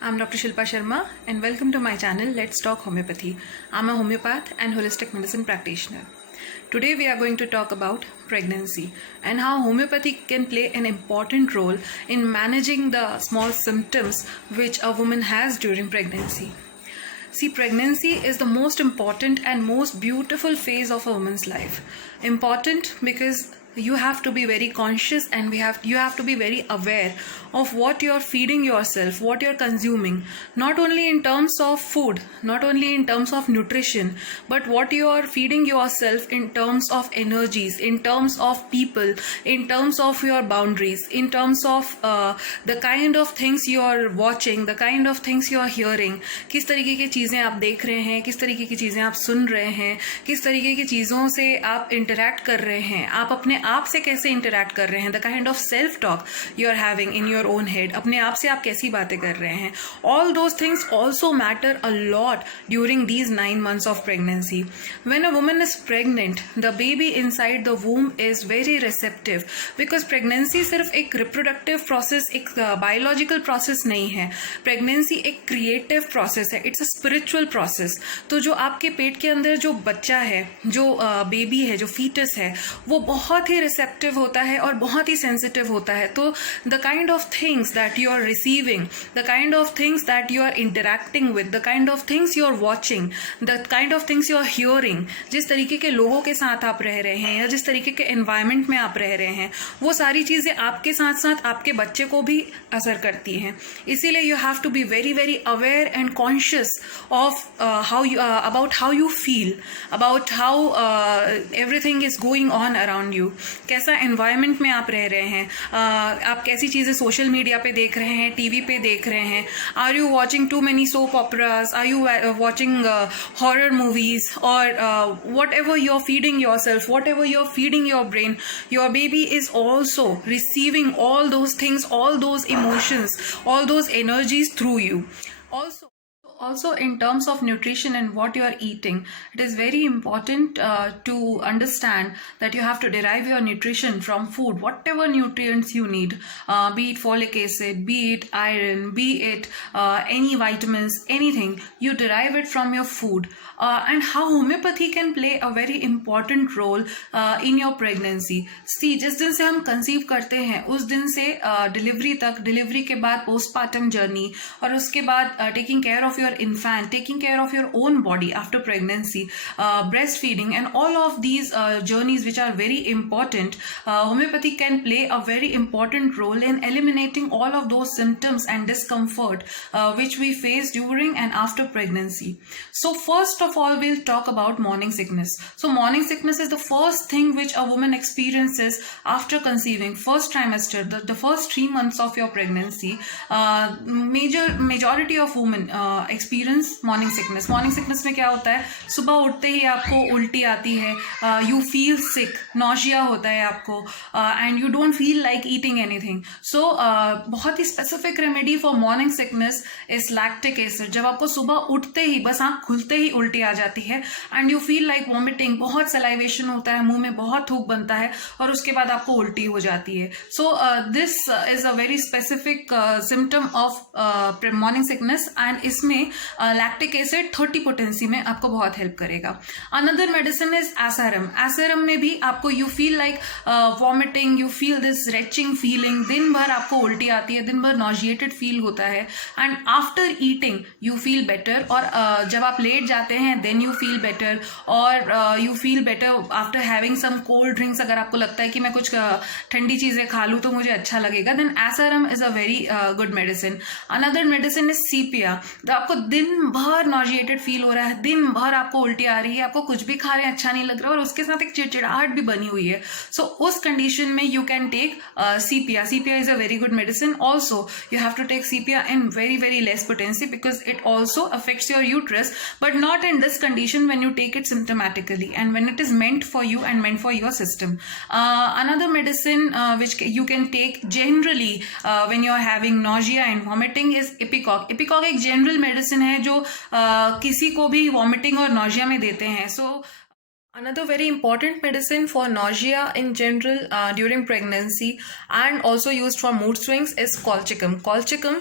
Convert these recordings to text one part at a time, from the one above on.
I'm Dr. Shilpa Sharma and welcome to my channel Let's Talk Homeopathy. I'm a homeopath and holistic medicine practitioner. Today we are going to talk about pregnancy and how homeopathy can play an important role in managing the small symptoms which a woman has during pregnancy. See, pregnancy is the most important and most beautiful phase of a woman's life. Important because you have to be very conscious and you have to be very aware of what you're feeding yourself, what you're consuming, not only in terms of food, not only in terms of nutrition, but what you are feeding yourself in terms of energies, in terms of people, in terms of your boundaries, in terms of the kind of things you are watching, the kind of things you are hearing, किस तरीके की चीज़ें आप देख रहे हैं, किस तरीके की चीज़ें आप सुन रहे हैं, किस तरीके की चीज़ों से आप इंटरैक्ट कर रहे हैं, आप अपने आप से कैसे इंटरैक्ट कर रहे हैं, the kind of self talk you are having in your own head, अपने आप से आप कैसी बातें कर रहे हैं. All those things also matter a lot during these 9 months of pregnancy. When a woman is pregnant, the baby inside the womb is very receptive, because pregnancy सिर्फ एक रिप्रोडक्टिव प्रोसेस, एक बायोलॉजिकल प्रोसेस नहीं है. Pregnancy एक creative process है, it's a spiritual process. तो जो आपके पेट के अंदर जो बच्चा है, जो बेबी है, जो फीटस है, वो बहुत ही रिसेप्टिव होता है और बहुत ही सेंसिटिव होता है. तो the kind of things that you are receiving, the kind of things that you are interacting with, the kind of things you are watching, the kind of things you are hearing, जिस तरीके के लोगों के साथ आप रह रहे हैं या जिस तरीके के एनवायरमेंट में आप रह रहे हैं, वो सारी चीजें आपके साथ साथ आपके बच्चे को भी असर करती हैं. इसीलिए you have to be very very aware and conscious of how you about how you feel, about how everything is going on around you. कैसा एनवायरमेंट में आप रह रहे हैं, आप कैसी चीजें सोशल मीडिया पे देख रहे हैं, टीवी पे देख रहे हैं. Are you watching too many soap operas, are you watching horror movies, और whatever you are feeding yourself, whatever you are feeding your brain, your baby is also receiving all those things, all those emotions, all those energies through you. Also in terms of nutrition and what you are eating, it is very important to understand that you have to derive your nutrition from food, whatever nutrients you need, be it folic acid, be it iron, be it any vitamins, anything, you derive it from your food. And how homeopathy can play a very important role in your pregnancy. See, जिस दिन से हम कंसीव करते हैं उस दिन से डिलीवरी तक, डिलीवरी के बाद पोस्टपार्टम जर्नी, और उसके बाद taking care of your infant, taking care of your own body after pregnancy, breastfeeding, and all of these journeys which are very important, homeopathy can play a very important role in eliminating all of those symptoms and discomfort which we face during and after pregnancy. So first of all, we'll talk about morning sickness. So morning sickness is the first thing which a woman experiences after conceiving, first trimester, the first 3 months of your pregnancy. Majority of women experience morning sickness. Morning sickness में क्या होता है, सुबह उठते ही आपको उल्टी आती है, यू फील सिक, नॉशिया होता है आपको, and you don't feel like eating anything. So बहुत ही specific remedy for morning sickness is lactic acid. जब आपको सुबह उठते ही, बस आँख खुलते ही उल्टी आ जाती है and you feel like vomiting, बहुत सलाइवेशन होता है, मुंह में बहुत थूक बनता है और उसके बाद आपको उल्टी हो जाती है. So this is a very specific symptom of morning sickness, and इसमें लैक्टिक एसिड 30 पोटेंसी में आपको बहुत हेल्प करेगा. Another medicine is SRM. SRM में भी आपको you feel like vomiting, you feel this reaching feeling, दिन भर आपको उल्टी आती है, दिन भर नॉजिएटेड फील होता है, and after eating you feel better, और जब आप लेट जाते हैं देन यू फील बेटर, और you feel better after having some cold drinks. अगर आपको लगता है कि मैं कुछ ठंडी चीजें खा लूँ तो मुझे अच्छा लगेगा, then SRM is a very good medicine. Another medicine is sepia. आपको दिन भर नॉजिएटेड फील हो रहा है, दिन भर आपको उल्टी आ रही है, आपको कुछ भी खा रहे हैं अच्छा नहीं लग रहा है, और उसके साथ एक चिड़चिड़ाहट भी बनी हुई है. सो उस कंडीशन में you can take sepia. Sepia is a very good medicine. Also you have to take sepia in very very less potency because it also affects your uterus, but not in this condition when you take it symptomatically and when it is meant for you and meant for your system. Another medicine which you can take generally when you are having nausea and vomiting is Ipecac. Ipecac एक general medicine है जो किसी को भी vomiting और nausea में देते हैं. So Another very important medicine for nausea in general during pregnancy and also used for mood swings is colchicum. Colchicum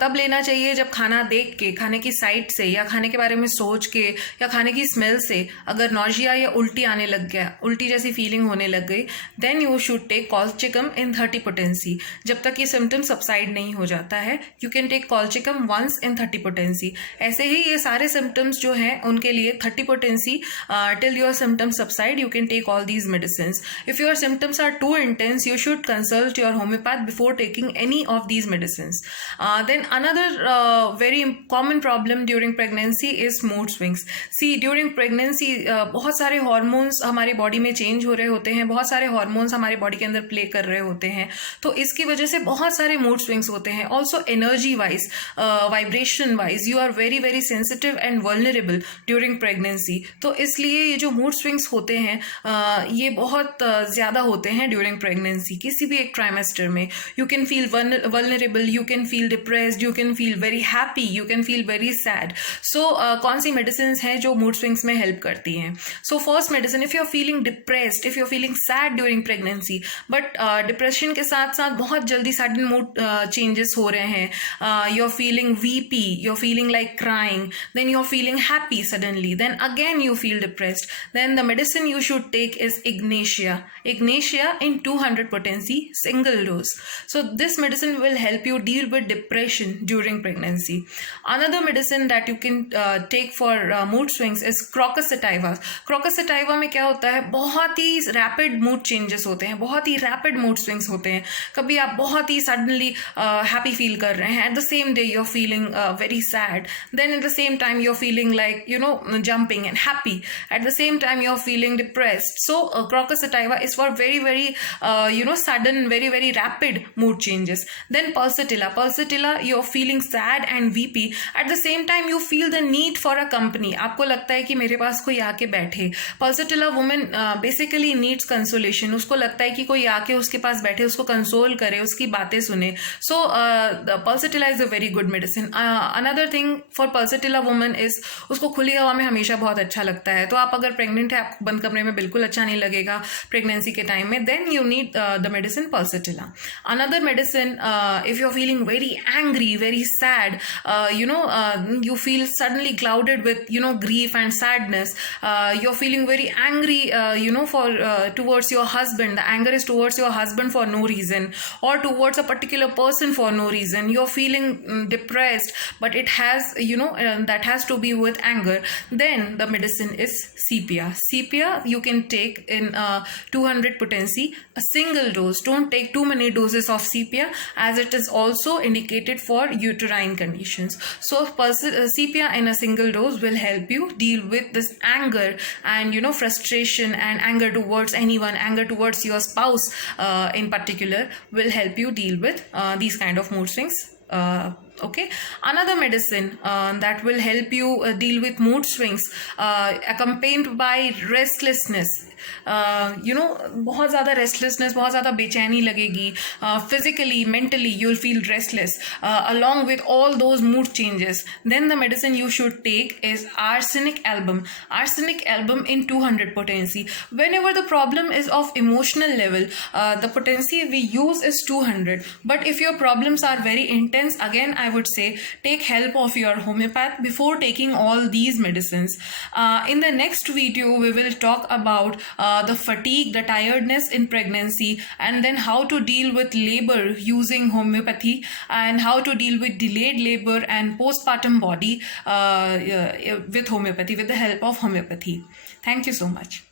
तब लेना चाहिए जब खाना देख के, खाने की साइट से या खाने के बारे में सोच के या खाने की स्मेल से अगर nausea या उल्टी आने लग गया, उल्टी जैसी फीलिंग होने लग गई, then you should take colchicum in 30 potency. जब तक ये सिम्टम सबसाइड नहीं हो जाता है, you can take colchicum once in 30 potency. ऐसे ही ये सारे सिम्टम्स जो हैं उनके लिए 30 potency till your symptoms subside, you can take all these medicines. If your symptoms are too intense, you should consult your homeopath before taking any of these medicines. Then another very common problem during pregnancy is mood swings. See, during pregnancy बहुत सारे hormones हमारी बॉडी में चेंज हो रहे होते हैं, बहुत सारे hormones हमारे बॉडी के अंदर प्ले कर रहे होते हैं, तो इसकी वजह से बहुत सारे mood swings होते हैं. Also energy wise, vibration wise, you are very very sensitive and vulnerable during pregnancy. तो इसलिए ये जो mood swings होते हैं ये बहुत ज़्यादा होते हैं ड्यूरिंग प्रेगनेंसी. किसी भी एक ट्राइमेस्टर में you can feel vulnerable, you can feel depressed, you can feel very happy, you can feel very sad. So कौन सी मेडिसिन हैं जो मूड स्विंग्स में हेल्प करती हैं? So first medicine, if you are feeling depressed, if you are feeling sad during pregnancy, but depression के साथ साथ बहुत जल्दी सडन मूड चेंजेस हो रहे हैं, you are feeling weepy, you are feeling like crying, then you are feeling happy suddenly, then again you feel depressed, then the medicine you should take is Ignatia in 200 potency single dose. So this medicine will help you deal with depression during pregnancy. Another medicine that you can take for mood swings is Crocus sativa. Crocus sativa में क्या होता है, बहुत ही rapid mood changes होते हैं, बहुत ही rapid mood swings होते हैं. कभी आप बहुत ही suddenly happy feel कर रहे हैं, at the same day you're feeling very sad, then at the same time you're feeling like jumping and happy, at the same time you're feeling depressed. So Crocus sativa is for very very sudden, very very rapid mood changes. Then pulsatilla, you're feeling sad and weepy, at the same time you feel the need for a company. आपको लगता है कि मेरे पास कोई आके बैठे. Pulsatilla woman basically needs consolation. उसको लगता है कि कोई आके उसके पास बैठे, उसको कंसोल करे, उसकी बातें सुने. So pulsatilla is a very good medicine. Another thing for pulsatilla woman is उसको खुली हवा में हमेशा बहुत अच्छा लगता है. तो आप अगर प्रेग्नेंट है, आपको बंद कमरे में बिल्कुल अच्छा नहीं लगेगा प्रेगनेंसी के टाइम में, then you need the medicine pulsatilla. Another medicine, if you are feeling very angry, very sad, you feel suddenly clouded with grief and sadness, you're feeling very angry towards your husband, the anger is towards your husband for no reason, or towards a particular person for no reason, you're feeling depressed, but it has that has to be with anger, then the medicine is sepia. You can take in 200 potency, a single dose. Don't take too many doses of sepia, as it is also indicated for uterine conditions. So sepia in a single dose will help you deal with this anger and frustration and anger towards anyone, anger towards your spouse in particular, will help you deal with these kind of mood swings. Okay, another medicine that will help you deal with mood swings accompanied by restlessness. बहुत ज़्यादा रेस्टलेसनेस, बहुत ज़्यादा बेचैनी लगेगी, physically mentally you will feel restless along with all those mood changes. Then the medicine you should take is arsenic album in 200 potency. Whenever the problem is of emotional level, the potency we use is 200, but if your problems are very intense, again I would say take help of your homeopath before taking all these medicines. In the next video we will talk about the fatigue, the tiredness in pregnancy, and then how to deal with labor using homeopathy, and how to deal with delayed labor and postpartum body with homeopathy, with the help of homeopathy. Thank you so much.